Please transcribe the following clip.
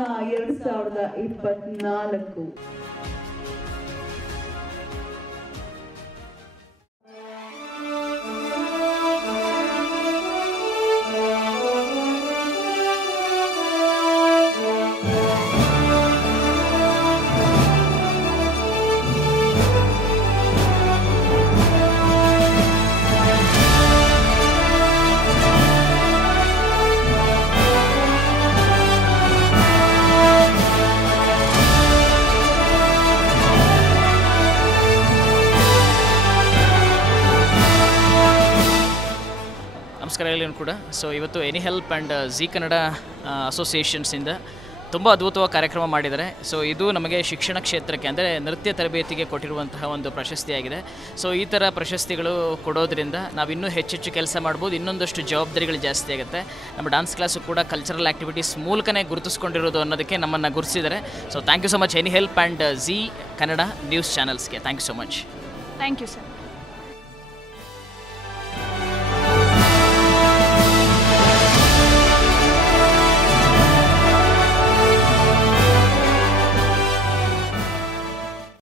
2024. ನಮಸ್ಕಾರ ಎಲ್ಲರೂ ಕೂಡ. ಸೊ ಇವತ್ತು any help and Zee Kannada ಅಸೋಸಿಯೇಷನ್ಸಿಂದ ತುಂಬ ಅದ್ಭುತವಾಗಿ ಕಾರ್ಯಕ್ರಮ ಮಾಡಿದ್ದಾರೆ. ಸೊ ಇದು ನಮಗೆ ಶಿಕ್ಷಣ ಕ್ಷೇತ್ರಕ್ಕೆ ಅಂದರೆ ನೃತ್ಯ ತರಬೇತಿಗೆ ಕೊಟ್ಟಿರುವಂತಹ ಒಂದು ಪ್ರಶಸ್ತಿಯಾಗಿದೆ. ಸೊ ಈ ಥರ ಪ್ರಶಸ್ತಿಗಳು ಕೊಡೋದ್ರಿಂದ ನಾವು ಇನ್ನೂ ಹೆಚ್ಚೆಚ್ಚು ಕೆಲಸ ಮಾಡ್ಬೋದು, ಇನ್ನೊಂದಷ್ಟು ಜವಾಬ್ದಾರಿಗಳು ಜಾಸ್ತಿ ಆಗುತ್ತೆ. ನಮ್ಮ ಡಾನ್ಸ್ ಕ್ಲಾಸು ಕೂಡ ಕಲ್ಚರಲ್ ಆ್ಯಕ್ಟಿವಿಟೀಸ್ ಮೂಲಕನೇ ಗುರುತಿಸ್ಕೊಂಡಿರೋದು ಅನ್ನೋದಕ್ಕೆ ನಮ್ಮನ್ನು ಗುರುತಿಸಿದ್ದಾರೆ. So thank you so much any help and Zee Kannada news ಚಾನಲ್ಸ್ಗೆ. Thank you so much. Thank you sir.